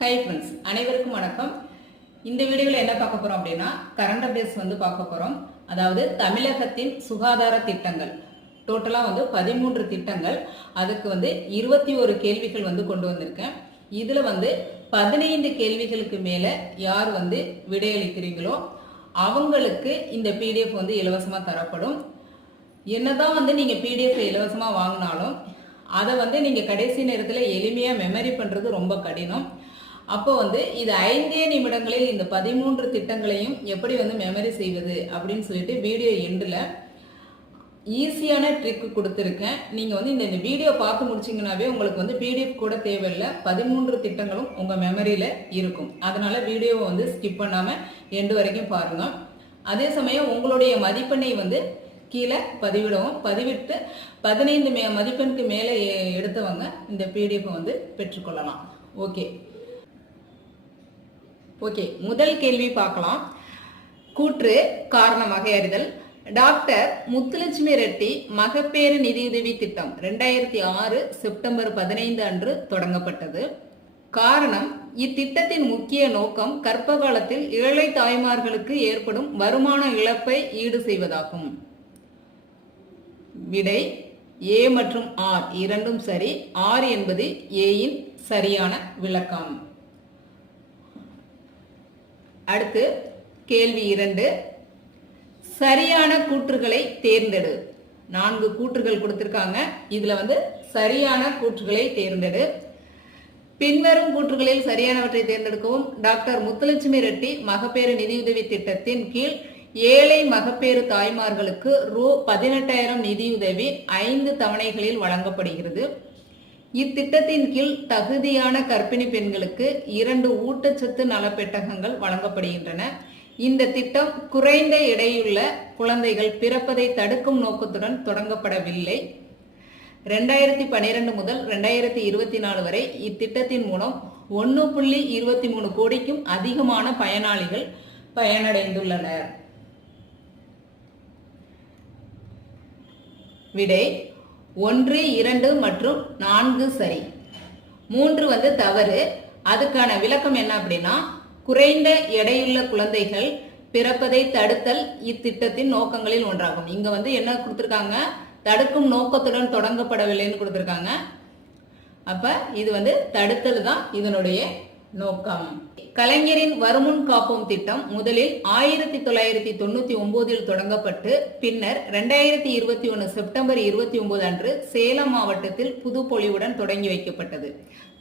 Hi friends, அனைவருக்கும் வணக்கம். இந்த வீடியோவில் என்ன பார்க்க போறோம் அப்படின்னா கரண்ட் அஃபேர்ஸ் பார்க்க போறோம். அதாவது தமிழகத்தின் சுகாதார திட்டங்கள் டோட்டலா 13 திட்டங்கள், அதுக்கு 21 கேள்விகள் கொண்டு வந்திருக்கேன். இதுல 15 கேள்விகளுக்கு மேல யார் விடையளிக்கிறீங்களோ அவங்களுக்கு இந்த பிடிஎஃப் இலவசமா தரப்படும். என்னதான் நீங்க பிடிஎஃப் இலவசமா வாங்கினாலும் அதை நீங்க கடைசி நேரத்தில் எளிமையா மெமரி பண்றது ரொம்ப கடினம். அப்போ இது 5 நிமிடங்களில் இந்த 13 திட்டங்களையும் எப்படி மெமரி செய்வது அப்படின்னு சொல்லிட்டு வீடியோ எண்டில் ஈஸியான ட்ரிக் கொடுத்துருக்கேன். நீங்கள் இந்த வீடியோ பார்த்து முடிச்சிங்கனாவே உங்களுக்கு பிடிஎஃப் கூட தேவையில்லை, 13 திட்டங்களும் உங்கள் மெமரியில் இருக்கும். அதனால வீடியோவை ஸ்கிப் பண்ணாமல் எண்டு வரைக்கும் பாருங்கள். அதே சமயம் உங்களுடைய மதிப்பெண்ணை கீழே பதிவிடவும், பதிவிட்டு 15 மதிப்பெண்ணுக்கு மேலே எடுத்தவங்க இந்த பிடிஎஃப் பெற்றுக்கொள்ளலாம். ஓகே, முதல் கேள்வி பார்க்கலாம். கூற்று காரணமாக அறிதல். டாக்டர் முத்துலட்சுமி ரெட்டி மகப்பேறு நிதியுதவி திட்டம் 2006 செப்டம்பர் 15 அன்று தொடங்கப்பட்டது. காரணம், இத்திட்டத்தின் முக்கிய நோக்கம் கர்ப்ப காலத்தில் ஏழை தாய்மார்களுக்கு ஏற்படும் வருமான இழப்பை ஈடு செய்வதாகும். விடை ஏ மற்றும் ஆர் இரண்டும் சரி. ஆர் என்பது ஏயின் சரியான விளக்கம். அடுத்து கேள்வி 2, சரியான கூற்றுகளை தேர்ந்தெடு. 4 கூற்றுகள் கொடுத்திருக்காங்க. இதுல சரியான கூற்றுகளை தேர்ந்தெடு. பின்வரும் கூற்றுகளில் சரியானவற்றை தேர்ந்தெடுக்கவும். டாக்டர் முத்துலட்சுமி ரெட்டி மகப்பேறு நிதியுதவி திட்டத்தின் கீழ் ஏழை மகப்பேறு தாய்மார்களுக்கு ரூ 18,000 நிதியுதவி 5 தவணைகளில் வழங்கப்படுகிறது. இத்திட்டத்தின் கீழ் தகுதியான கர்ப்பிணி பெண்களுக்கு 2 ஊட்டச்சத்து நலப்பெட்டகங்கள் வழங்கப்படுகின்றன. இந்த திட்டம் குறைந்த எடையுள்ள குழந்தைகள் பிறப்பதை தடுக்கும் நோக்கத்துடன் தொடங்கப்படவில்லை. 2012 முதல் 2024 வரை இத்திட்டத்தின் மூலம் 1.23 கோடிக்கும் அதிகமான பயனாளிகள் பயனடைந்துள்ளனர். விடை 1, 2 மற்றும் 4 சரி. 3 தவறு. அதுக்கான விளக்கம் என்ன அப்படின்னா, குறைந்த எடையுள்ள குழந்தைகள் பிறப்பதை தடுத்தல் இத்திட்டத்தின் நோக்கங்களில் ஒன்றாகும். இங்க என்ன கொடுத்திருக்காங்க, தடுக்கும் நோக்கத்துடன் தொடங்கப்படவில்லைன்னு கொடுத்திருக்காங்க. அப்ப இது தடுத்தல் தான் இதனுடைய நோக்கம். கலைஞரின் வருமுன் காப்போம் திட்டம் முதலில் 1999 தொடங்கப்பட்டு பின்னர் 2021 செப்டம்பர் 29 அன்று சேலம் மாவட்டத்தில் புதுப்பொலிவுடன் தொடங்கி வைக்கப்பட்டது.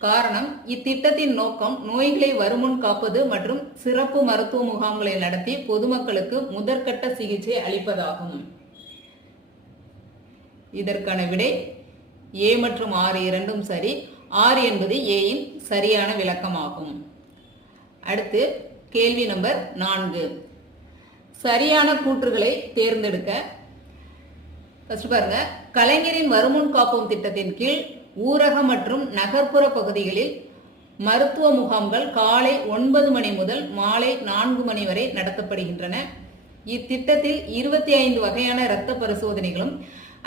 காரணம், இத்திட்டத்தின் நோக்கம் நோய்களை வருமுன் காப்பது மற்றும் சிறப்பு மருத்துவ முகாம்களை நடத்தி பொதுமக்களுக்கு முதற்கட்ட சிகிச்சை அளிப்பதாகும். இதற்கான விடை ஏ மற்றும் ஆர் இரண்டும் சரி. ஆர் என்பது ஏயின் சரியான விளக்கமாகும். அடுத்து கேள்வி நம்பர் 4, சரியான கூற்றுகளை தேர்ந்தெடுக்க. பாருங்க, கலைஞரின் வருமுன் காப்போம் திட்டத்தின் கீழ் ஊரக மற்றும் நகர்ப்புற பகுதிகளில் மருத்துவ முகாம்கள் காலை 9 மணி முதல் மாலை 4 மணி வரை நடத்தப்படுகின்றன. இத்திட்டத்தில் 25 வகையான இரத்த பரிசோதனைகளும்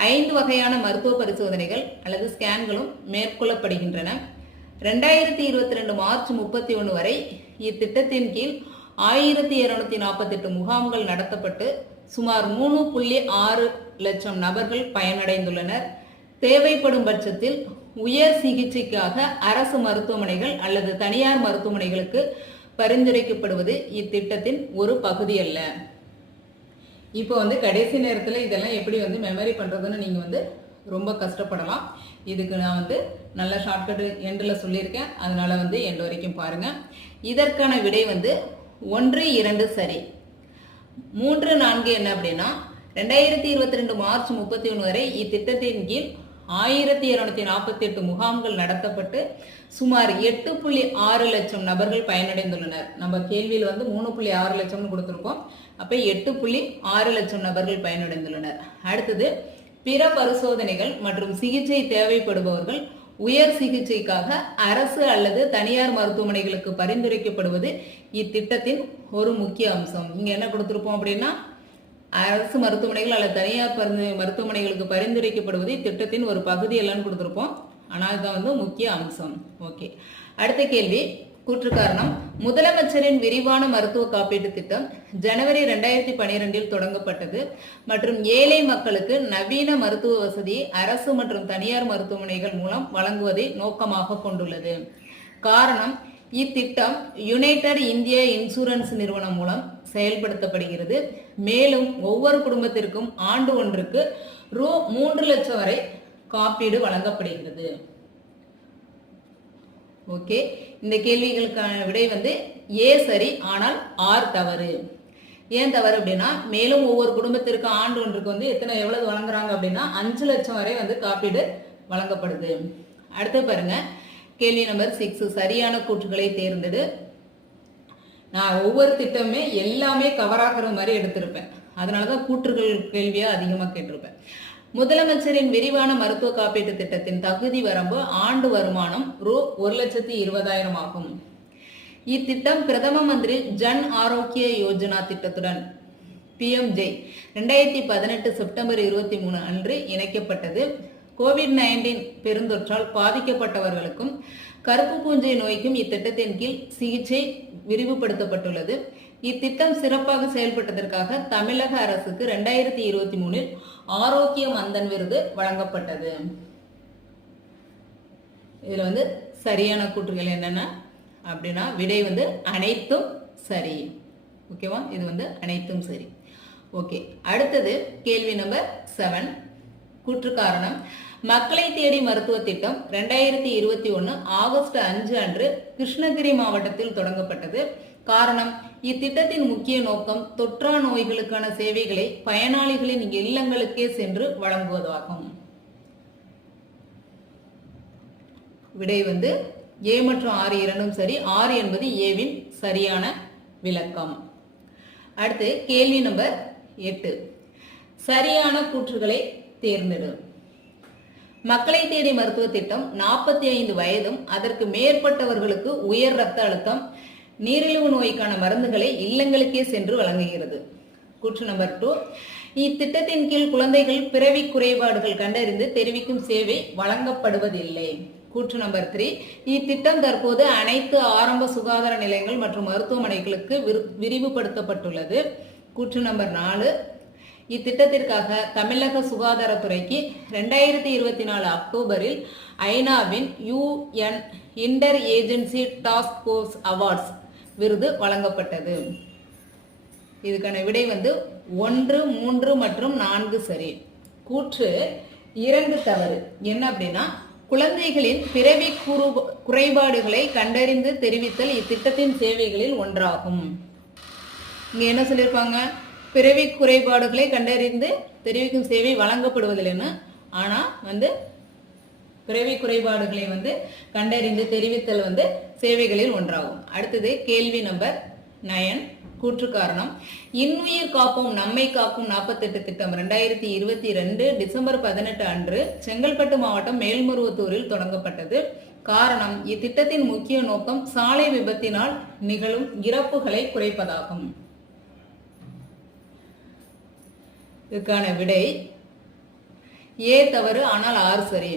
5 வகையான மருத்துவ பரிசோதனைகள் அல்லது ஸ்கேன்களும் மேற்கொள்ளப்படுகின்றன. 2022 மார்ச் 31 வரை இத்திட்டத்தின் கீழ் 1248 முகாம்கள் நடத்தப்பட்டு சுமார் 3.6 லட்சம் நபர்கள் பயனடைந்துள்ளனர். தேவைப்படும் பட்சத்தில் உயர் சிகிச்சைக்காக அரசு மருத்துவமனைகள் அல்லது தனியார் மருத்துவமனைகளுக்கு பரிந்துரைக்கப்படுவது இத்திட்டத்தின் ஒரு பகுதி அல்ல. இப்போ கடைசி நேரத்தில் இதெல்லாம் எப்படி மெமரி பண்றதுன்னு நீங்க ரொம்ப கஷ்டப்படலாம். இதுக்கு நான் நல்ல ஷார்ட்கட் எண்டில் சொல்லியிருக்கேன். அதனால எண்டு வரைக்கும் பாருங்க. இதற்கான விடை 1, 2 சரி. 3, 4 என்ன அப்படின்னா, 2022 மார்ச் 31 வரை இத்திட்டத்தின் கீழ் 1248 முகாம்கள் நடத்தப்பட்டு சுமார் 8.6 லட்சம் நபர்கள் பயனடைந்துள்ளனர். நம்ம கேள்வியில் 3.6 லட்சம்னு கொடுத்திருக்கோம். அப்ப 8.6 லட்சம் நபர்கள் பயனடைந்துள்ளனர். அடுத்தது, பிற பரிசோதனைகள் மற்றும் சிகிச்சை தேவைப்படுபவர்கள் உயர் சிகிச்சைக்காக அரசு அல்லது தனியார் மருத்துவமனைகளுக்கு பரிந்துரைக்கப்படுவது இத்திட்டத்தின் ஒரு முக்கிய அம்சம். இங்க என்ன கொடுத்திருப்போம் அப்படின்னா, அரசு மருத்துவமனைகள் அல்லது தனியார் மருத்துவமனைகளுக்கு பரிந்துரைக்கப்படுவது திட்டத்தின் ஒரு பகுதி எல்லாம் கொடுத்திருப்போம். ஆனால் இதுதான் முக்கிய அம்சம். ஓகே, அடுத்த கேள்வி, கூற்று காரணம் முதலமைச்சரின் விரிவான மருத்துவ காப்பீட்டு திட்டம் ஜனவரி 2012 தொடங்கப்பட்டது மற்றும் ஏழை மக்களுக்கு நவீன மருத்துவ வசதியை அரசு மற்றும் தனியார் மருத்துவமனைகள் மூலம் வழங்குவதை நோக்கமாக கொண்டுள்ளது. காரணம், இத்திட்டம் யுனைடெட் இந்தியா இன்சூரன்ஸ் நிறுவனம் மூலம் செயல்படுத்தப்படுகிறது. மேலும் ஒவ்வொரு குடும்பத்திற்கும் ஆண்டு ஒன்றுக்கு ரூ. 3 லட்சம் வரை காப்பீடு வழங்கப்படுகிறது. ஓகே, இந்த கேள்விகளுக்கான விடை வந்து ஏ சரி, ஆனால் ஆர் தவறு. ஏன் தவறு அப்படின்னா, மேலும் ஒவ்வொரு குடும்பத்திற்கு ஆண்டு ஒன்றுக்கு வந்து எவ்வளவு வழங்குறாங்க அப்படின்னா 5 லட்சம் வரை வந்து காப்பீடு வழங்கப்படுது. அடுத்து பாருங்க, கேள்வி நம்பர் 6, சரியான கூற்றுகளை தேர்ந்தெடு. நான் ஒவ்வொரு திட்டமே எல்லாமே கவர் ஆகிற மாதிரி எடுத்திருப்பேன், அதனாலதான் கூற்றுகள் கேள்வியா அதிகமா கேட்டிருப்பேன். முதலமைச்சரின் விரிவான மருத்துவ காப்பீட்டு திட்டத்தின் தகுதி வரம்பு ஆண்டு வருமானம் ரூ. 1,20,000 ஆகும். இத்திட்டம் பிரதம மந்திரி ஜன் ஆரோக்கிய யோஜனா திட்டத்துடன் PMJ 2018 செப்டம்பர் 23 அன்று இணைக்கப்பட்டது. COVID-19 பெருந்தொற்றால் பாதிக்கப்பட்டவர்களுக்கும் கருப்பு பூஞ்சை நோய்க்கும் இத்திட்டத்தின் கீழ் சிகிச்சை விரிவுபடுத்தப்பட்டுள்ளது. இத்திட்டம் சிறப்பாக செயல்பட்டதற்காக தமிழக அரசுக்கு 2023 ஆரோக்கிய மந்தன் விருது வழங்கப்பட்டது. இதுல வந்து சரியான கூற்றுகள் என்னென்ன அப்படின்னா, விடை வந்து அனைத்தும் சரி. ஓகேவா, இது வந்து அனைத்தும் சரி. ஓகே, அடுத்தது கேள்வி நம்பர் 7, கூற்று காரணம். மக்களை தேடி மருத்துவ திட்டம் 2021 ஆகஸ்ட் 5 அன்று கிருஷ்ணகிரி மாவட்டத்தில் தொடங்கப்பட்டது. காரணம், இத்திட்டத்தின் முக்கிய நோக்கம் தொற்றா நோய்களுக்கான சேவைகளை பயனாளிகளின் இல்லங்களுக்கே சென்று வழங்குவதாகும். விடை வந்து ஏ மற்றும் ஆர் இரண்டும் சரி. ஆர் என்பது ஏவின் சரியான விளக்கம். அடுத்து கேள்வி நம்பர் 8, சரியான கூற்றுகளை தேர்ந்தெடு. மக்களை தேடி மருத்துவ திட்டம் 45 வயதும் அதற்கு மேற்பட்டவர்களுக்கு உயர் இரத்த அழுத்தம், நீரிழிவு நோய்க்கான மருந்துகளை இல்லங்களுக்கே சென்று வழங்குகிறது. கூற்று நம்பர் 2, இத்திட்டத்தின் கீழ் குழந்தைகள் பிறவி குறைபாடுகள் கண்டறிந்து தெரிவிக்கும் சேவை வழங்கப்படுவதில்லை. கூற்று நம்பர் 3, இத்திட்டம் தற்போது அனைத்து ஆரம்ப சுகாதார நிலையங்கள் மற்றும் மருத்துவமனைகளுக்கு விரிவுபடுத்தப்பட்டுள்ளது. கூற்று நம்பர் 4, இத்திட்டத்திற்காக தமிழக சுகாதாரத்துறைக்கு 2024 அக்டோபரில் ஐநாவின் UN inter agency task force awards விருது வழங்கப்பட்டது. இதுக்கான விடை வந்து 1, 3 மற்றும் 4 சரி. கூற்று 2 தவறு. என்ன அப்படின்னா, குழந்தைகளின் பிறவி குறைபாடுகளை கண்டறிந்து தெரிவித்தல் இத்திட்டத்தின் சேவைகளில் ஒன்றாகும். இங்க என்ன சொல்லியிருப்பாங்க, பிறவி குறைபாடுகளை கண்டறிந்து தெரிவிக்கும் சேவை வழங்கப்படுவதில்லைன்னு. ஆனா வந்து பிறவி குறைபாடுகளை வந்து கண்டறிந்து தெரிவித்தல் வந்து சேவைகளில் ஒன்றாகும். அடுத்தது கேள்வி நம்பர் 9, கூற்று காரணம். இன்னுயிர் காப்போம் நம்மை காக்கும் 48 திட்டம் 2022 டிசம்பர் 18 அன்று செங்கல்பட்டு மாவட்டம் மேல்மருவத்தூரில் தொடங்கப்பட்டது. காரணம், இத்திட்டத்தின் முக்கிய நோக்கம் சாலை விபத்தினால் நிகழும் இறப்புகளை குறைப்பதாகும். இதுக்கான விடை ஏ தவறு, ஆனால் ஆர் சரி.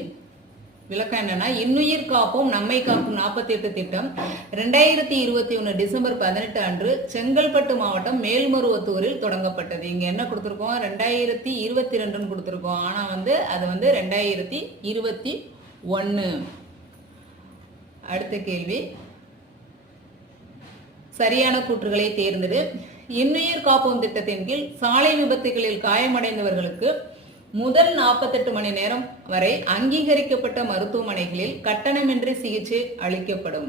விளக்கம் என்னன்னா, இன்னுயிர் காப்போம் நம்மை காக்கும் 48 திட்டம் 2021 டிசம்பர் 18 அன்று செங்கல்பட்டு மாவட்டம் மேல்மருவத்தூரில் தொடங்கப்பட்டது. இங்க என்ன கொடுத்திருக்கோம், 2022 கொடுத்திருக்கோம். ஆனா வந்து அது வந்து 2021. அடுத்த கேள்வி, சரியான கூற்றுகளை தேர்ந்தெடு. இன்னுயிர் காப்போம் திட்டத்தின் கீழ் சாலை விபத்துகளில் காயமடைந்தவர்களுக்கு முதல் 48 மணி நேரம் வரை அங்கீகரிக்கப்பட்ட மருத்துவமனைகளில் கட்டணமின்றி சிகிச்சை அளிக்கப்படும்.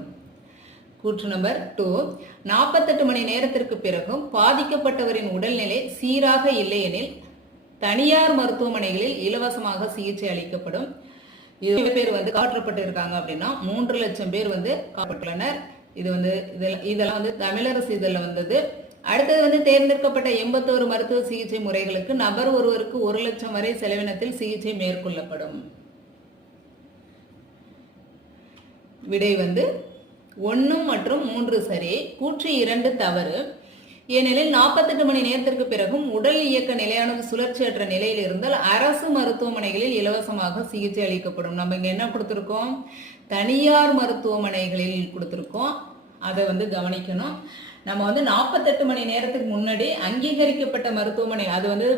கூற்று நம்பர் 2, 48 மணி நேரத்திற்கு பிறகும் பாதிக்கப்பட்டவரின் உடல்நிலை சீராக இல்லையெனில் தனியார் மருத்துவமனைகளில் இலவசமாக சிகிச்சை அளிக்கப்படும். இது பேர் வந்து காற்றப்பட்டு இருக்காங்க அப்படின்னா 3 லட்சம் பேர் வந்து காப்பட்டுள்ளனர். இது வந்து இதெல்லாம் வந்து தமிழரசு இதழில் வந்தது. அடுத்தது வந்து தேர்ந்தெடுக்கப்பட்ட 81 மருத்துவ சிகிச்சை முறைகளுக்கு நபர் ஒருவருக்கு 1 லட்சம் வரை செலவினத்தில் சிகிச்சை மேற்கொள்ளப்படும். விடை வந்து 1 மற்றும் 3 சரி. கூற்று 2 தவறு. ஏனெனில் 48 மணி நேரத்திற்கு பிறகும் உடல் இயக்க நிலையானது சுழற்சியற்ற நிலையில் இருந்தால் அரசு மருத்துவமனைகளில் இலவசமாக சிகிச்சை அளிக்கப்படும். நம்ம இங்க என்ன கொடுத்திருக்கோம், தனியார் மருத்துவமனைகளில் கொடுத்திருக்கோம். அதை வந்து கவனிக்கணும். நம்ம வந்து 48 மணி நேரத்துக்கு முன்னாடி அங்கீகரிக்கப்பட்ட மருத்துவமனை, அது வந்து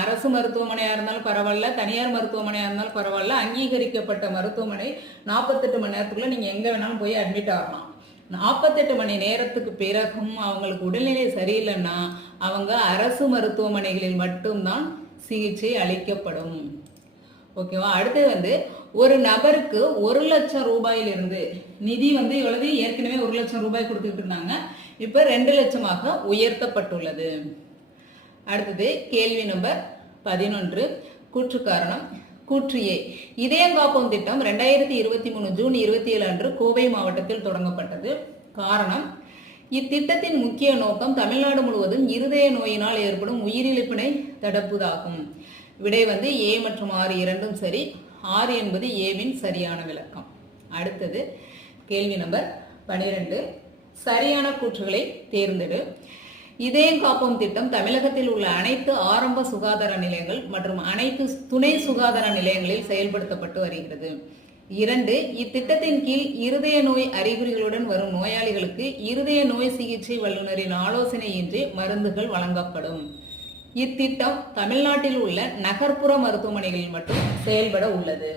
அரசு மருத்துவமனையா இருந்தாலும் பரவாயில்ல, தனியார் மருத்துவமனையா இருந்தாலும் பரவாயில்ல, அங்கீகரிக்கப்பட்ட மருத்துவமனை 48 மணி நேரத்துக்குள்ள நீங்க எங்க வேணாலும் போய் அட்மிட் ஆகலாம். 48 மணி நேரத்துக்கு பிறகும் அவங்களுக்கு உடல்நிலை சரியில்லைன்னா அவங்க அரசு மருத்துவமனைகளில் மட்டும்தான் சிகிச்சை அளிக்கப்படும். ஓகேவா? அடுத்து வந்து ஒரு நபருக்கு 1 லட்சம் ரூபாயிலிருந்து நிதி வந்து எவ்வளவு, ஏற்கனவே 1 லட்சம் ரூபாய் கொடுத்துட்டு இருந்தாங்க, இப்ப 2 லட்சமாக உயர்த்தப்பட்டுள்ளது. அடுத்தது கேள்வி நம்பர் 11, கூற்று காரணம். கூற்று ஏ, இதயம் காப்போம் திட்டம் 2023 ஜூன் 27 அன்று கோவை மாவட்டத்தில் தொடங்கப்பட்டது. காரணம், இத்திட்டத்தின் முக்கிய நோக்கம் தமிழ்நாடு முழுவதும் இருதய நோயினால் ஏற்படும் உயிரிழப்பினை தடுப்பதாகும். விடை வந்து ஏ மற்றும் ஆர் இரண்டும் சரி. ஆர் என்பது ஏவின் சரியான விளக்கம். அடுத்தது கேள்வி நம்பர் 12, சரியான கூற்றுகளை தேர்ந்தெடு. இதயம் காப்போம் திட்டம் தமிழகத்தில் உள்ள அனைத்து ஆரம்ப சுகாதார நிலையங்கள் மற்றும் அனைத்து துணை சுகாதார நிலையங்களில் செயல்படுத்தப்பட்டு வருகிறது. 2, இத்திட்டத்தின் கீழ் இருதய நோய் அறிகுறிகளுடன் வரும் நோயாளிகளுக்கு இருதய நோய் சிகிச்சை வல்லுநரின் ஆலோசனையின்றி மருந்துகள் வழங்கப்படும். இத்திட்டம் தமிழ்நாட்டில் உள்ள நகர்ப்புற மருத்துவமனைகளில் மட்டும் செயல்பட உள்ளது.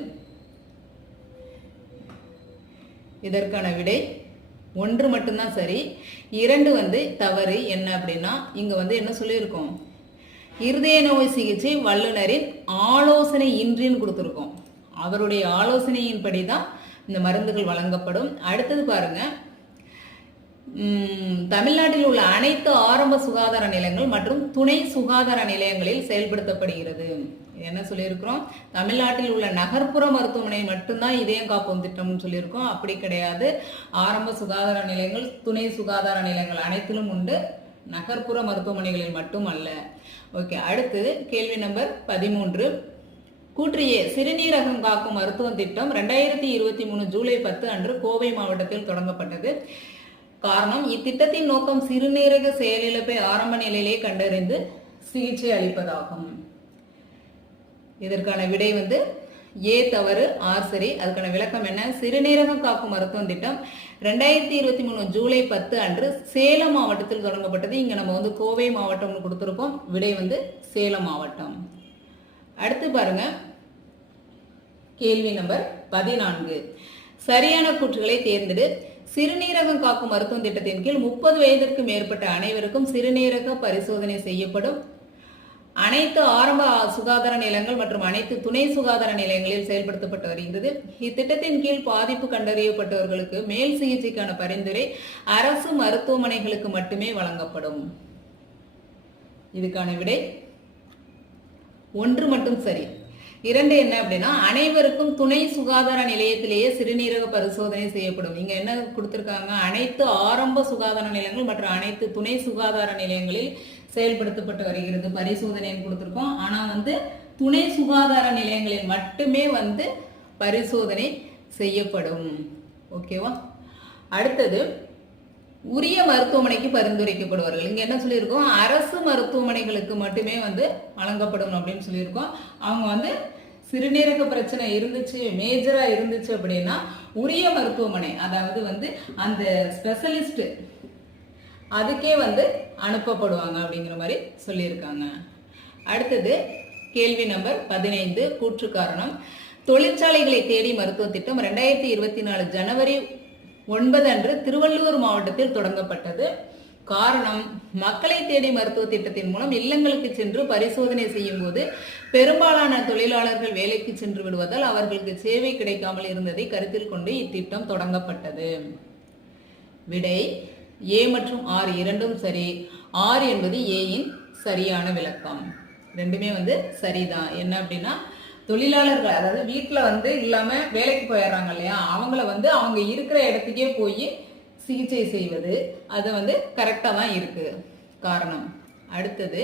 இதற்கான விடை 1 மட்டும்தான் சரி. 2 வந்து தவறு. என்ன அப்படின்னா, இங்க வந்து என்ன சொல்லியிருக்கோம், இருதய நோய் சிகிச்சை வல்லுநரின் ஆலோசனை இன்றின்னு கொடுத்துருக்கோம். அவருடைய ஆலோசனையின்படி தான் இந்த மருந்துகள் வழங்கப்படும். அடுத்தது பாருங்க, தமிழ்நாட்டில் உள்ள அனைத்து ஆரம்ப சுகாதார நிலையங்கள் மற்றும் துணை சுகாதார நிலையங்களில் செயல்படுத்தப்படுகிறது. என்ன சொல்லியிருக்கிறோம், தமிழ்நாட்டில் உள்ள நகர்ப்புற மருத்துவமனை மட்டும்தான் இதயம் காப்போம் திட்டம்னு சொல்லியிருக்கோம். அப்படி கிடையாது. ஆரம்ப சுகாதார நிலையங்கள் துணை சுகாதார நிலையங்கள் அனைத்திலும் உண்டு, நகர்ப்புற மருத்துவமனைகளில் மட்டும் அல்ல. ஓகே, அடுத்தது கேள்வி நம்பர் 13, கூற்று ஏ, சிறுநீரகம் காக்கும் மருத்துவ திட்டம் 2023 ஜூலை 10 அன்று கோவை மாவட்டத்தில் தொடங்கப்பட்டது. காரணம், இத்திட்டத்தின் நோக்கம் சிறுநீரக செயலிழப்பை ஆரம்ப நிலையிலே கண்டறிந்து சிகிச்சை அளிப்பதாகும். இதற்கான விடை வந்து ஏ தவறு, ஆர் சரி. அதுக்கான விளக்கம் என்ன, சிறுநீரகம் காக்கும் மருத்துவ திட்டம் 2023 ஜூலை 10 அன்று சேலம் மாவட்டத்தில் தொடங்கப்பட்டது. இங்க நம்ம வந்து கோவை மாவட்டம்னு கொடுத்திருக்கோம். விடை வந்து சேலம் மாவட்டம். அடுத்து பாருங்க, கேள்வி நம்பர் 14, சரியான கூற்றுகளை தேர்ந்தெடு. சிறுநீரகம் காக்கும் மருத்துவ திட்டத்தின் கீழ் 30 வயதிற்கு மேற்பட்ட அனைவருக்கும் சிறுநீரக பரிசோதனை செய்யப்படும். அனைத்து ஆரம்ப சுகாதார நிலையங்கள் மற்றும் அனைத்து துணை சுகாதார நிலையங்களில் செயல்படுத்தப்பட்டு வருகிறது. இத்திட்டத்தின் கீழ் பாதிப்பு கண்டறியப்பட்டவர்களுக்கு மேல் சிகிச்சைக்கான பரிந்துரை அரசு மருத்துவமனைகளுக்கு மட்டுமே வழங்கப்படும். இதுக்கான விடை 1 மட்டும் சரி. 2 என்ன அப்படின்னா, அனைவருக்கும் துணை சுகாதார நிலையத்திலேயே சிறுநீரக பரிசோதனை செய்யப்படும். இங்க என்ன கொடுத்திருக்காங்க, அனைத்து ஆரம்ப சுகாதார நிலையங்கள் மற்றும் அனைத்து துணை சுகாதார நிலையங்களில் செயல்படுத்தப்பட்டு வருகிறது பரிசோதனைன்னு கொடுத்திருக்கோம். ஆனா வந்து துணை சுகாதார நிலையங்களில் மட்டுமே வந்து பரிசோதனை செய்யப்படும். ஓகேவா? அடுத்தது, உரிய மருத்துவமனைக்கு பரிந்துரைக்கப்படுவார்கள். இங்க என்ன சொல்லியிருக்கோம், அரசு மருத்துவமனைகளுக்கு மட்டுமே வந்து வழங்கப்படும் அப்படின்னு சொல்லியிருக்கோம். அவங்க வந்து சிறுநீரக பிரச்சனை இருந்துச்சு, மேஜரா இருந்துச்சு அப்படின்னா உரிய மருத்துவமனை, அதாவது வந்து அந்த ஸ்பெஷலிஸ்ட் அதுக்கே வந்து அனுப்பப்படுவாங்க அப்படிங்கிற மாதிரி சொல்லியிருக்காங்க. அடுத்தது கேள்வி நம்பர் 15, கூற்று காரணம். தொழிற்சாலைகளை தேடி மருத்துவ திட்டம் 2024 ஜனவரி 9 அன்று திருவள்ளூர் மாவட்டத்தில் தொடங்கப்பட்டது. காரணம், மக்களை தேடி மருத்துவ திட்டத்தின் மூலம் இல்லங்களுக்கு சென்று பரிசோதனை செய்யும் போது பெரும்பாலான தொழிலாளர்கள் வேலைக்கு சென்று விடுவதால் அவர்களுக்கு சேவை கிடைக்காமல் இருந்ததை கருத்தில் கொண்டு இத்திட்டம் தொடங்கப்பட்டது. விடை ஏ மற்றும் ஆர் இரண்டும் சரி. ஆர் என்பது ஏயின் சரியான விளக்கம். ரெண்டுமே வந்து சரிதான். என்ன அப்படின்னா, தொழிலாளர்கள், அதாவது வீட்டில் வந்து இல்லாம வேலைக்கு போயிடுறாங்க இல்லையா, அவங்கள வந்து அவங்க இருக்கிற இடத்துக்கே போய் சிகிச்சை செய்வது அது வந்து கரெக்டா தான் இருக்கு காரணம். அடுத்தது,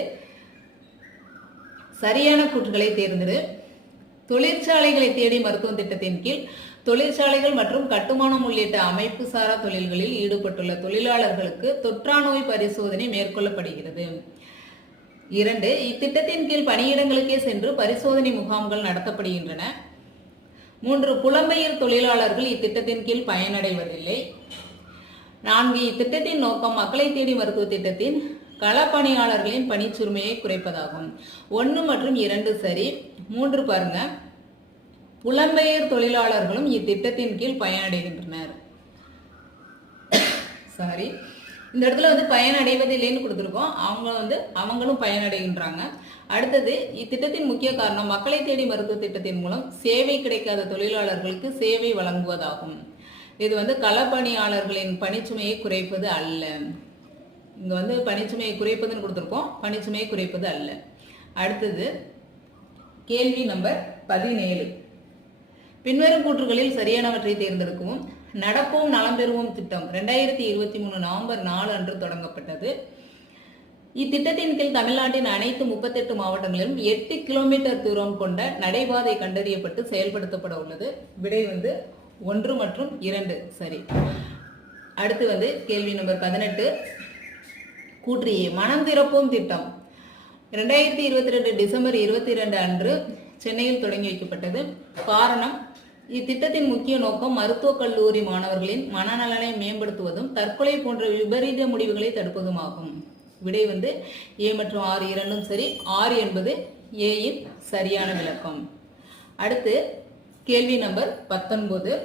சரியான கூற்றுகளை தேர்ந்தெடு. தொழிற்சாலைகளை தேடி மருத்துவ திட்டத்தின் கீழ் தொழிற்சாலைகள் மற்றும் கட்டுமானம் உள்ளிட்ட அமைப்பு சாரா தொழில்களில் ஈடுபட்டுள்ள தொழிலாளர்களுக்கு தொற்றா நோய் பரிசோதனை மேற்கொள்ளப்படுகிறது. 2, இத்திட்டத்தின் கீழ் பணியிடங்களுக்கே சென்று பரிசோதனை முகாம்கள் நடத்தப்படுகின்றன. 3, புலம்பெயர் தொழிலாளர்கள் இத்திட்டத்தின் கீழ் பயனடைவதில்லை. 4 இத்திட்டத்தின் நோக்கம் மக்களை தேடி மருத்துவ திட்டத்தின் களப்பணியாளர்களின் பணிச்சுமையை குறைப்பதாகும். 1 மற்றும் 2 சரி. 3 பாருங்க, புலம்பெயர் தொழிலாளர்களும் இத்திட்டத்தின் கீழ் பயனடைகின்றனர். சாரி, இந்த இடத்துல வந்து பயனடைவதில்லைன்னு கொடுத்துருக்கோம். அவங்களும் பயனடைகின்றாங்க. அடுத்தது, இத்திட்டத்தின் முக்கிய காரணம் மக்களை தேடி மருத்துவ திட்டத்தின் மூலம் சேவை கிடைக்காத தொழிலாளர்களுக்கு சேவை வழங்குவதாகும். இது வந்து களப்பணியாளர்களின் பணிச்சுமையை குறைப்பது அல்ல. இங்க வந்து பணிச்சுமையை குறைப்பதுன்னு கொடுத்துருக்கோம், பணிச்சுமையை குறைப்பது அல்ல. அடுத்தது கேள்வி நம்பர் 17. பின்வரும் கூற்றுகளில் சரியானவற்றை தேர்ந்தெடுக்கவும். நடப்போம் நலம் பெறுவோம் திட்டம் 2023 நவம்பர் 4 அன்று தொடங்கப்பட்டது. இத்திட்டத்தின் கீழ் தமிழ்நாட்டின் அனைத்து 38 மாவட்டங்களிலும் 8 கிலோமீட்டர் தூரம் கொண்ட நடைபாதை கண்டறியப்பட்டு செயல்படுத்தப்பட உள்ளது. விடை வந்து 1 மற்றும் 2 சரி. அடுத்து வந்து கேள்வி நம்பர் 18. கூற்று ஏ. மனம் திறப்போம் திட்டம் 2022 டிசம்பர் 22 அன்று சென்னையில் தொடங்கி வைக்கப்பட்டது. காரணம், இத்திட்டத்தின் முக்கிய நோக்கம் மருத்துவக் கல்லூரி மாணவர்களின் மனநலனை மேம்படுத்துவதும் தற்கொலை போன்ற விபரீத முடிவுகளை தடுப்பதுமாகும். விடை வந்து ஏ மற்றும் 6 இரண்டும் சரி. 6 என்பது ஏயின் சரியான விளக்கம். அடுத்து கேள்வி நம்பர் 19.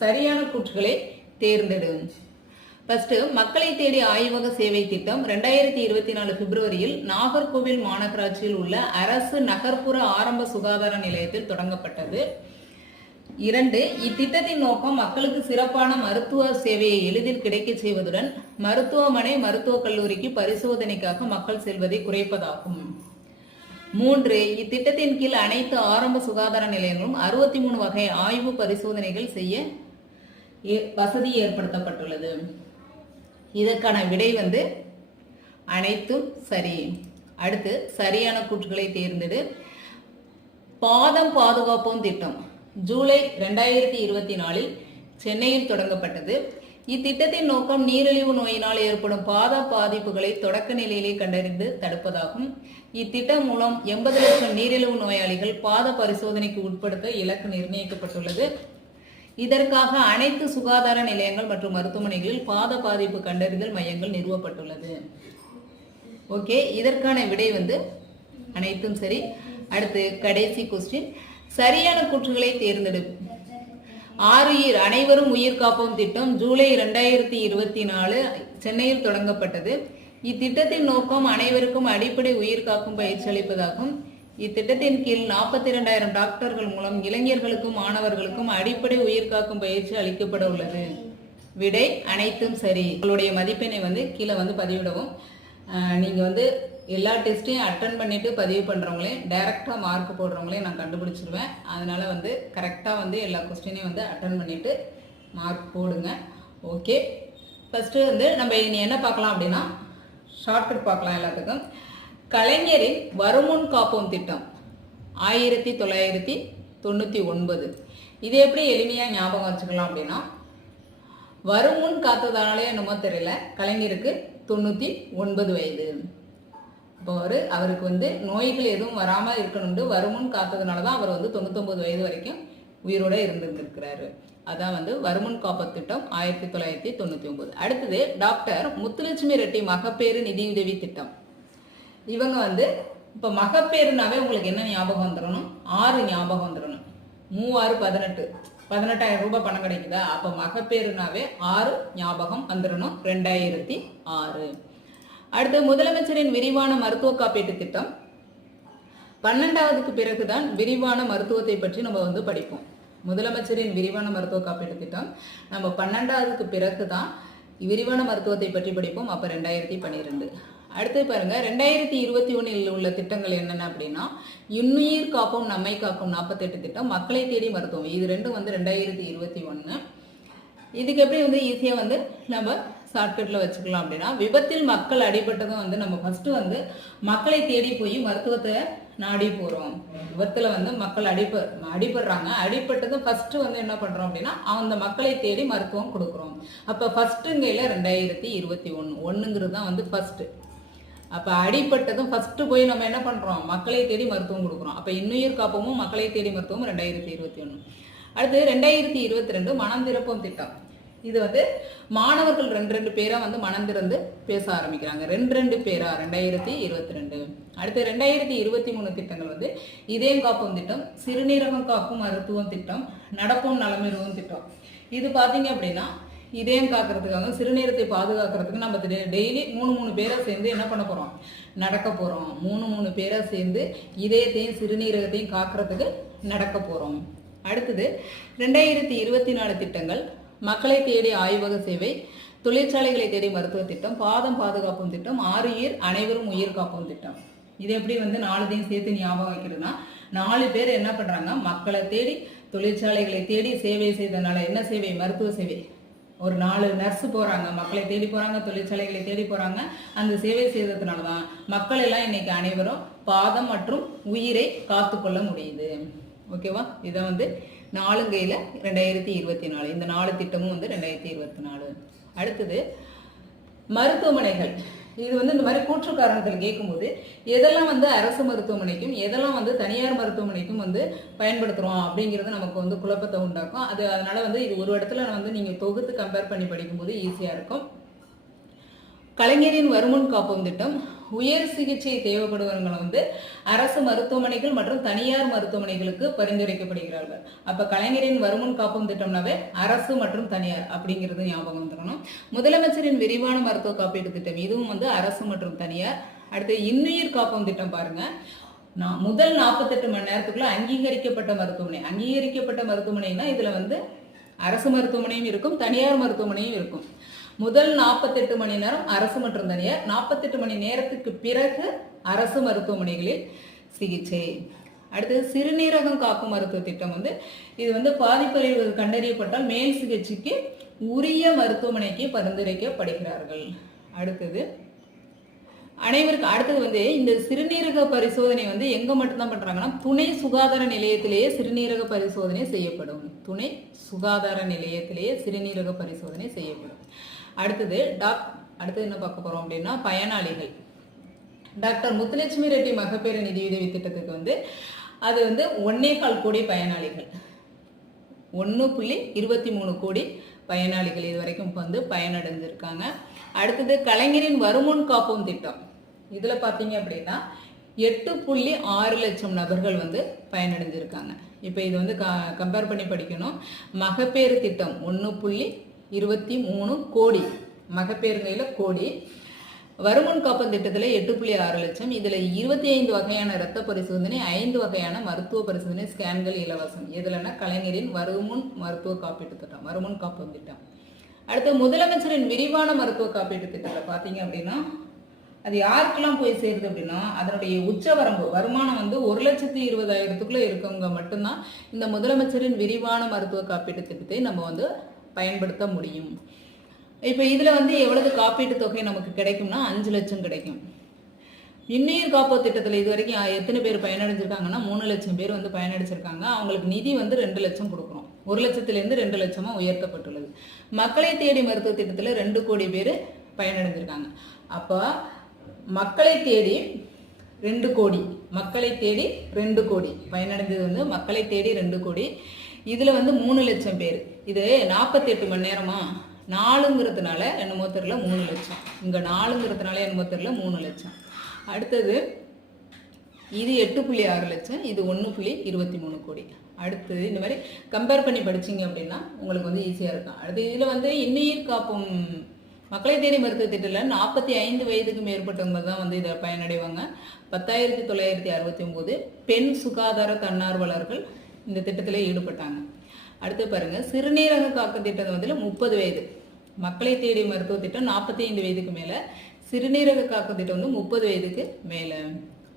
சரியான கூற்றுகளை தேர்ந்தெடு. ஃபர்ஸ்ட், மக்களை தேடி ஆய்வக சேவை திட்டம் 2024 பிப்ரவரியில் நாகர்கோவில் மாநகராட்சியில் உள்ள அரசு நகர்ப்புற ஆரம்ப சுகாதார நிலையத்தில் தொடங்கப்பட்டது. 2, இத்திட்டத்தின் நோக்கம் மக்களுக்கு சிறப்பான மருத்துவ சேவையை எளிதில் கிடைக்க செய்வதுடன் மருத்துவமனை மருத்துவக் கல்லூரிக்கு பரிசோதனைக்காக மக்கள் செல்வதை குறைப்பதாகும். 3, இத்திட்டத்தின் கீழ் அனைத்து ஆரம்ப சுகாதார நிலையங்களும் 63 வகை ஆய்வு பரிசோதனைகள் செய்ய வசதி ஏற்படுத்தப்பட்டுள்ளது. இதற்கான விடை வந்து அனைத்தும் சரி. அடுத்து சரியான கூற்றுகளை தேர்ந்தெடு. பாதம் பாதுகாப்போம் திட்டம் ஜூலை 2024 சென்னையில் தொடங்கப்பட்டது. இத்திட்டத்தின் நோக்கம் நீரிழிவு நோயினால் ஏற்படும் பாத பாதிப்புகளை தொடக்க நிலையிலே கண்டறிந்து தடுப்பதாகும். இத்திட்டம் மூலம் 80 லட்சம் நீரிழிவு நோயாளிகள் பாத பரிசோதனைக்கு உட்படுத்த இலக்கு நிர்ணயிக்கப்பட்டுள்ளது. இதற்காக அனைத்து சுகாதார நிலையங்கள் மற்றும் மருத்துவமனைகளில் பாத பாதிப்பு கண்டறிதல் மையங்கள் நிறுவப்பட்டுள்ளது. ஓகே, இதற்கான விடை வந்து அனைத்தும் சரி. அடுத்து கடைசி கொஸ்டின், சரியான கூற்றுகளை தேர்ந்தெடு. 6 அனைவரும் உயிர் காப்போம் திட்டம் ஜூலை 2024 சென்னையில் தொடங்கப்பட்டது. இத்திட்டத்தின் நோக்கம் அனைவருக்கும் அடிப்படை உயிர் காக்கும் பயிற்சி அளிப்பதாகும். இத்திட்டத்தின் கீழ் 42,000 டாக்டர்கள் மூலம் இளைஞர்களுக்கும் மாணவர்களுக்கும் அடிப்படை உயிர் காக்கும் பயிற்சி அளிக்கப்பட உள்ளது. விடை அனைத்தும் சரி. உங்களுடைய மதிப்பெண்ணை வந்து கீழே வந்து பதிவிடவும். நீங்க வந்து எல்லா டெஸ்ட்டையும் அட்டன் பண்ணிட்டு பதிவு பண்றவங்களே டைரக்டா மார்க் போடுறவங்களே நான் கண்டுபிடிச்சிருவேன். அதனால வந்து கரெக்டா வந்து எல்லா கொஸ்டினையும் வந்து அட்டன் பண்ணிட்டு மார்க் போடுங்க. ஓகே, ஃபர்ஸ்ட் வந்து நம்ம இனி என்ன பார்க்கலாம் அப்படின்னா ஷார்ட்கட் பார்க்கலாம் எல்லாத்துக்கும். கலைஞரின் வருமுன் காப்போம் திட்டம் 1999. இது எப்படி எளிமையாக ஞாபகம் வச்சுக்கலாம் அப்படின்னா, வருமுன் காத்ததானாலே என்னமோ தெரியல, கலைஞருக்கு 99 வயது. இப்போ அவருக்கு வந்து நோய்கள் எதுவும் வராமல் இருக்கணும்னு வருமுன் காத்ததுனால தான் அவர் வந்து 99 வயது வரைக்கும் உயிரோட இருந்திருக்கிறாரு. அதான் வந்து வருமுன் காப்போம் திட்டம் 1999. அடுத்தது டாக்டர் முத்துலட்சுமி ரெட்டி மகப்பேறு நிதியுதவி திட்டம். இவங்க வந்து இப்போ மகப்பேறுனாவே உங்களுக்கு என்ன ஞாபகம் வந்துடணும்? 6 ஞாபகம் வந்துடணும். 3 6 18,000 ரூபாய் பணம் கிடைக்குதா? அப்போ மகப்பேறுனாவே 6 ஞாபகம் வந்துடணும். 2006. அடுத்து முதலமைச்சரின் விரிவான மருத்துவ காப்பீட்டு திட்டம் 12வதுக்கு பிறகுதான் விரிவான மருத்துவத்தை பற்றி நம்ம வந்து படிப்போம். முதலமைச்சரின் விரிவான மருத்துவ காப்பீட்டு திட்டம் நம்ம 12வதுக்கு பிறகுதான் விரிவான மருத்துவத்தை பற்றி படிப்போம். அப்போ 2012. அடுத்து பாருங்க, 2021 உள்ள திட்டங்கள் என்னென்ன அப்படின்னா, இன்னுயிர் காப்போம் நம்மை காக்கும் 48 திட்டம், மக்களை தேடி மருத்துவம். இது ரெண்டும் வந்து 2021. இதுக்கு எப்படி வந்து ஈஸியா வந்து நம்ம ஷார்ட்கட்ல வச்சுக்கலாம் அப்படின்னா, விபத்தில் மக்கள் அடிபட்டதும் வந்து நம்ம ஃபர்ஸ்ட் வந்து மக்களை தேடி போய் மருத்துவத்தை நாடி போறோம். விபத்துல வந்து மக்கள் அடிபடுறாங்க. அடிபட்டதும் ஃபர்ஸ்ட் வந்து என்ன பண்றோம் அப்படின்னா, அந்த மக்களை தேடி மருத்துவம் கொடுக்குறோம். அப்ப ஃபர்ஸ்ட்ங்கையில 2021 ஒண்ணுங்கிறது தான் வந்து ஃபர்ஸ்ட். அப்ப அடிப்பட்டதும் ஃபர்ஸ்ட் போய் நம்ம என்ன பண்றோம்? மக்களை தேடி மருத்துவம் கொடுக்குறோம். அப்ப இன்னுயிர் காப்போமும் மக்களை தேடி மருத்துவமும் 2021. அடுத்து 2022 மனம் திறப்போம் திட்டம். இது வந்து மாணவர்கள் ரெண்டு பேரா வந்து மனந்திறந்து பேச ஆரம்பிக்கிறாங்க. ரெண்டு பேரா 2022. அடுத்து 2023 திட்டங்கள் வந்து இதயம் காப்போம் திட்டம், சிறுநீரகம் காக்கும் மருத்துவம் திட்டம், நடப்போம் நலமிருவும் திட்டம். இது பார்த்தீங்க அப்படின்னா இதயம் காக்கிறதுக்காக சிறுநீரத்தை பாதுகாக்கிறதுக்கு நம்ம டெய்லி 3 பேரை சேர்ந்து என்ன பண்ண போகிறோம், நடக்க போகிறோம். 3 பேரை சேர்ந்து இதயத்தையும் சிறுநீரகத்தையும் காக்கிறதுக்கு நடக்க போகிறோம். அடுத்தது 2024 திட்டங்கள் மக்களை தேடி ஆய்வக சேவை, தொழிற்சாலைகளை தேடி மருத்துவ திட்டம், பாதம் பாதுகாப்பும் திட்டம், 6 உயிர் அனைவரும் உயிர் காப்பும் திட்டம். இது எப்படி வந்து 4த்தையும் சேர்த்து ஞாபகம் வைக்கிறதுனா 4 பேர் என்ன பண்றாங்க, மக்களை தேடி தொழிற்சாலைகளை தேடி சேவை செய்தனால என்ன சேவை, மருத்துவ சேவை. ஒரு 4 நர்ஸ் போறாங்க, மக்களை தேடி போறாங்க, தொழிற்சாலைகளை தேடி போறாங்க. அந்த சேவை செய்ததுனாலதான் மக்கள் எல்லாம் இன்னைக்கு அனைவரும் பாதம் மற்றும் உயிரை காத்துக்கொள்ள முடியுது. ஓகேவா? இதை வந்து 4 கையில் 2024. இந்த 4 திட்டமும் வந்து 2024. அடுத்தது மருத்துவமனைகள். இது வந்து இந்த மாதிரி கூற்று காரணத்தில் கேட்கும்போது எதெல்லாம் வந்து அரசு மருத்துவமனைக்கும் எதெல்லாம் வந்து தனியார் மருத்துவமனைக்கும் வந்து பயன்படுத்துகிறோம் அப்படிங்கிறது நமக்கு வந்து குழப்பத்தை உண்டாக்கும். அதனால வந்து இது ஒரு இடத்துல வந்து நீங்கள் தொகுத்து கம்பேர் பண்ணி படிக்கும்போது ஈஸியாக இருக்கும். கலைஞரின் வருமுன் காப்போம் திட்டம், உயர் சிகிச்சை தேவைப்படுபவர்களை வந்து அரசு மருத்துவமனைகள் மற்றும் தனியார் மருத்துவமனைகளுக்கு பரிந்துரைக்கப்படுகிறார்கள். அப்ப கலைஞரின் வருமுன் காப்போம் திட்டம்னாவே அரசு மற்றும் தனியார் அப்படிங்கிறது ஞாபகம் வந்துடணும். முதலமைச்சரின் விரிவான மருத்துவ காப்பீட்டு திட்டம், இதுவும் வந்து அரசு மற்றும் தனியார். அடுத்து இன்னுயிர் காப்போம் திட்டம் பாருங்க, முதல் 48 மணி நேரத்துக்குள்ள அங்கீகரிக்கப்பட்ட மருத்துவமனைனா இதுல வந்து அரசு மருத்துவமனையும் இருக்கும், தனியார் மருத்துவமனையும் இருக்கும். முதல் 48 மணி நேரம் அரசு மற்றும் தனியார், 48 மணி நேரத்துக்கு பிறகு அரசு மருத்துவமனைகளில் சிகிச்சை. அடுத்து சிறுநீரகம் காக்கும் மருத்துவ திட்டம் வந்து இது வந்து பாதிப்பு கண்டறியப்பட்டால் மேல் சிகிச்சைக்கு உரிய மருத்துவமனைக்கு பரிந்துரைக்கப்படுகிறார்கள். அடுத்தது வந்து இந்த சிறுநீரக பரிசோதனை வந்து எங்க மட்டும்தான் பண்றாங்கன்னா துணை சுகாதார நிலையத்திலேயே சிறுநீரக பரிசோதனை செய்யப்படும். துணை சுகாதார நிலையத்திலேயே சிறுநீரக பரிசோதனை செய்யப்படும். அடுத்தது என்ன பார்க்க போறோம் அப்படின்னா பயனாளிகள். டாக்டர் முத்துலட்சுமி ரெட்டி மகப்பேறு நிதியுதவி திட்டத்துக்கு வந்து அது வந்து 1.25 கோடி பயனாளிகள், 1.23 கோடி பயனாளிகள் இது வரைக்கும் வந்து பயனடைஞ்சிருக்காங்க. அடுத்தது கலைஞரின் வருமுன் காப்போம் திட்டம், இதுல பாத்தீங்க அப்படின்னா 8.6 லட்சம் நபர்கள் வந்து பயனடைஞ்சிருக்காங்க. இப்போ இது வந்து கம்பேர் பண்ணி படிக்கணும். மகப்பேறு திட்டம் 1.23 கோடி, மகப்பேறுங்கையில கோடி. வருமுன் காப்போம் திட்டத்தில் 8.6 லட்சம். இதுல 25 வகையான இரத்த பரிசோதனை, 5 வகையான மருத்துவ பரிசோதனை, ஸ்கேன்கள் இலவசம். இதுலன்னா கலைஞரின் வருமுன் மருத்துவ காப்பீட்டு திட்டம், வருமுன் காப்போம் திட்டம். அடுத்து முதலமைச்சரின் விரிவான மருத்துவ காப்பீட்டு திட்டத்தில் பார்த்தீங்க அப்படின்னா அது யாருக்கெல்லாம் போய் சேருது அப்படின்னா அதனுடைய உச்சவரம்பு வருமானம் வந்து 1,20,000க்குள்ள இருக்கவங்க மட்டும்தான் இந்த முதலமைச்சரின் விரிவான மருத்துவ காப்பீட்டு திட்டத்தை நம்ம வந்து பயன்படுத்த முடியும். இப்போ இதுல வந்து எவ்வளவு காப்பீட்டு தொகை நமக்கு கிடைக்கும்னா 5 லட்சம் கிடைக்கும். இன்னுயிர் காப்போம் திட்டத்தில் இது வரைக்கும் எத்தனை பேர் பயனடைஞ்சிருக்காங்கன்னா 3 லட்சம் பேர் வந்து பயனடைச்சிருக்காங்க. அவங்களுக்கு நிதி வந்து 2 லட்சம் கொடுக்குறோம். 1 லட்சத்திலிருந்து 2 லட்சமா உயர்த்தப்பட்டுள்ளது. மக்களை தேடி மருத்துவ திட்டத்தில் 2 கோடி பேர் பயனடைஞ்சிருக்காங்க. அப்போ மக்களை தேடி 2 கோடி, மக்களை தேடி 2 கோடி பயனடைந்தது வந்து மக்களை தேடி 2 கோடி. இதுல வந்து 3 லட்சம் பேர். இது 48 மணி நேரமா, 4ங்கிறதுனால என்னமோ தெரியல 3 லட்சம், இங்க 4ங்கிறதுனால என்னமோ தெரியல 3 லட்சம். அடுத்தது இது 8.6 லட்சம், இது 1.23 கோடி. அடுத்தது இந்த மாதிரி கம்பேர் பண்ணி படிச்சிங்க அப்படின்னா உங்களுக்கு வந்து ஈஸியாக இருக்கும். அடுத்து இதில் வந்து இன்னுயிர் காப்போம் மக்களை தேடி மருத்துவ திட்டத்தில் 45 வயதுக்கு மேற்பட்டவங்க தான் வந்து இதை பயனடைவாங்க. 10,969 பெண் சுகாதார தன்னார்வலர்கள் இந்த திட்டத்தில் ஈடுபட்டாங்க. அடுத்து பாருங்க, சிறுநீரக காக்கும் திட்டம் வந்து 30 வயது, மக்களை தேடி மருத்துவ திட்டம் 45 வயதுக்கு மேலே, சிறுநீரக காக்கும் திட்டம் வந்து 30 வயதுக்கு மேலே.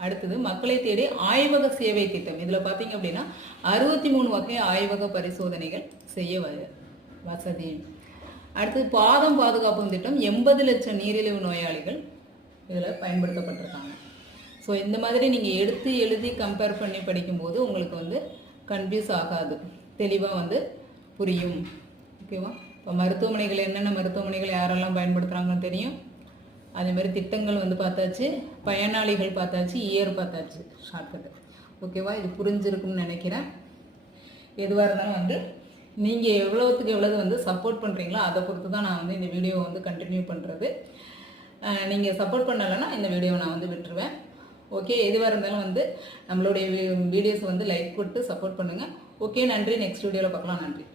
அடுத்தது மக்களை தேடி ஆய்வக சேவை திட்டம். இதில் பார்த்தீங்க அப்படின்னா 63 வகை ஆய்வக பரிசோதனைகள் செய்ய வசதி. அடுத்தது பாதம் பாதுகாப்பும் திட்டம் 80 லட்சம் நீரிழிவு நோயாளிகள் இதில் பயன்படுத்தப்பட்டிருக்காங்க. ஸோ இந்த மாதிரி நீங்கள் எடுத்து எழுதி கம்பேர் பண்ணி படிக்கும்போது உங்களுக்கு வந்து கன்ஃபியூஸ் ஆகாது, தெளிவாக வந்து புரியும். ஓகேவா? இப்போ மருத்துவமனைகள் என்னென்ன மருத்துவமனைகள் யாரெல்லாம் பயன்படுத்துகிறாங்கன்னு தெரியும். அதே மாதிரி திட்டங்கள் வந்து பார்த்தாச்சு, பயனாளிகள் பார்த்தாச்சு, இயர் பார்த்தாச்சு, ஷார்ட்கட். ஓகேவா? இது புரிஞ்சிருக்கும்னு நினைக்கிறேன். எதுவாக இருந்தாலும் வந்து நீங்கள் எவ்வளோத்துக்கு எவ்வளவு வந்து சப்போர்ட் பண்ணுறீங்களோ அதை பொறுத்து தான் நான் வந்து இந்த வீடியோவை வந்து கண்டினியூ பண்ணுறது. நீங்கள் சப்போர்ட் பண்ணலைன்னா இந்த வீடியோவை நான் வந்து விட்டுருவேன். ஓகே, எதுவாக இருந்தாலும் வந்து நம்மளுடைய வீடியோஸ் வந்து லைக் கொடுத்து சப்போர்ட் பண்ணுங்கள். ஓகே, நன்றி. நெக்ஸ்ட் வீடியோவில் பார்க்கலாம். நன்றி.